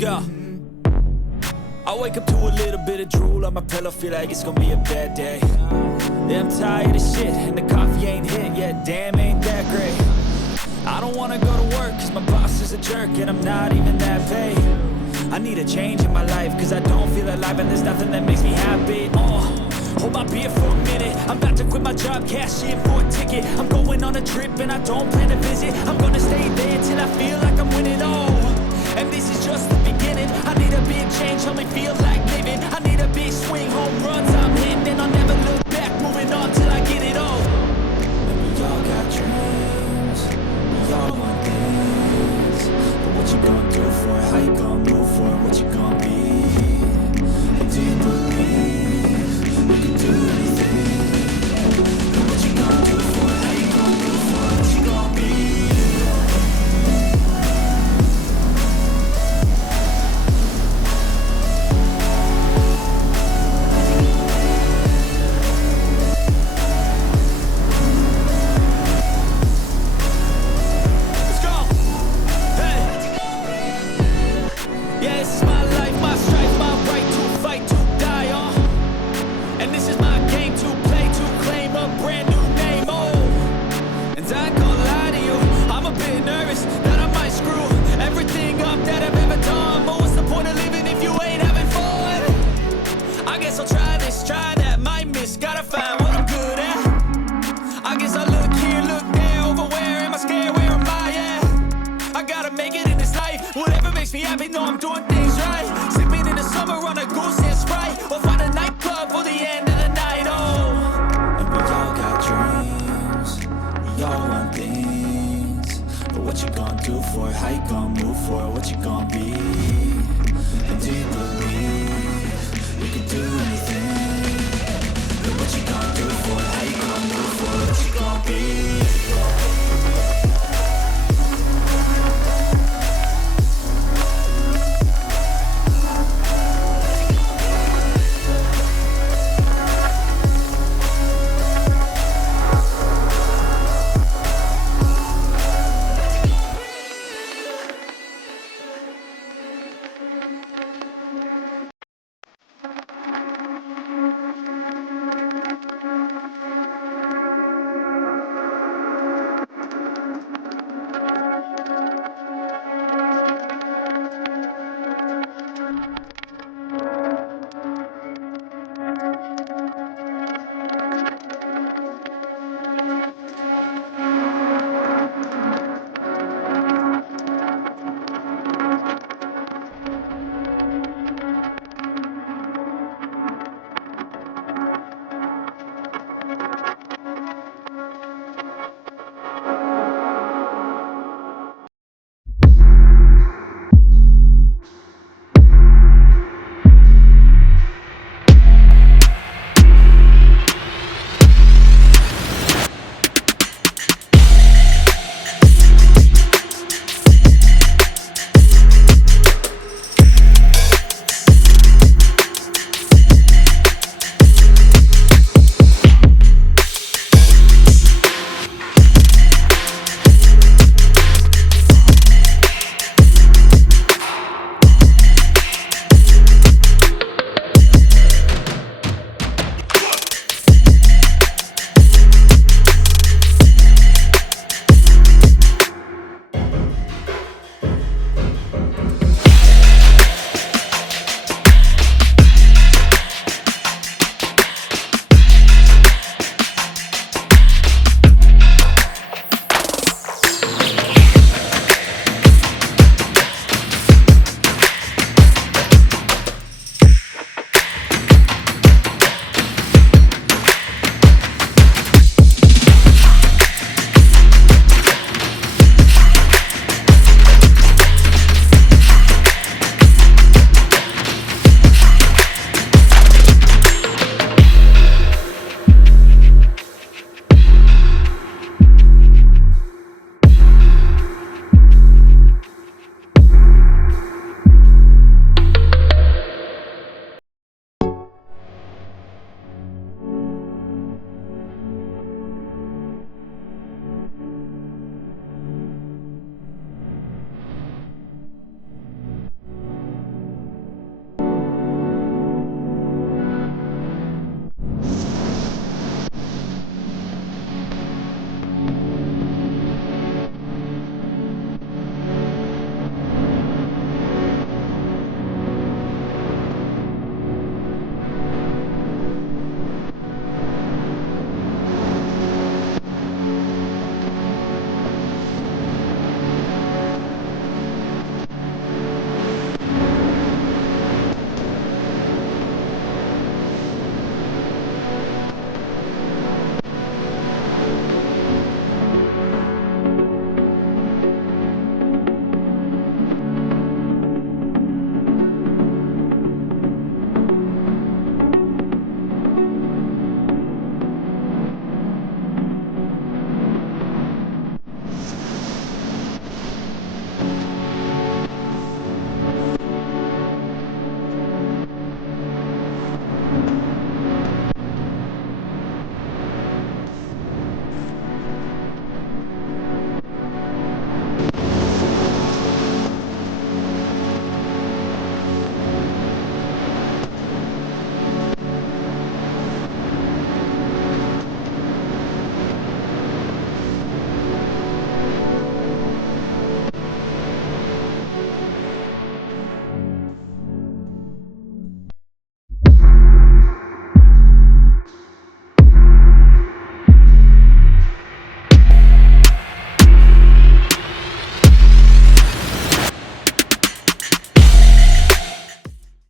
go. I wake up to a little bit of drool on my pillow, feel like it's gonna be a bad day. Yeah, I'm tired of shit, and the coffee ain't hit yet, damn, ain't that great. I don't wanna go to work, cause my boss is a jerk, and I'm not even that paid. I need a change in my life, cause I don't feel alive, and there's nothing that makes me happy. Hold my beer for a minute, I'm about to quit my job, cash in for a ticket. I'm going on a trip, and I don't plan to visit. I'm gonna stay there till I feel like I'm winning, and this is just the beginning. I need a big change, help me feel like living. I need a big swing, home runs I'm hitting, and I'll never look back, moving on till I get it all. And we all got dreams, we all want things, but what you gonna do for it? How you gonna move for it? What you gonna be? And do you believe you can do anything? And what you gonna do for it? How you gonna move for it? What you gonna be? Be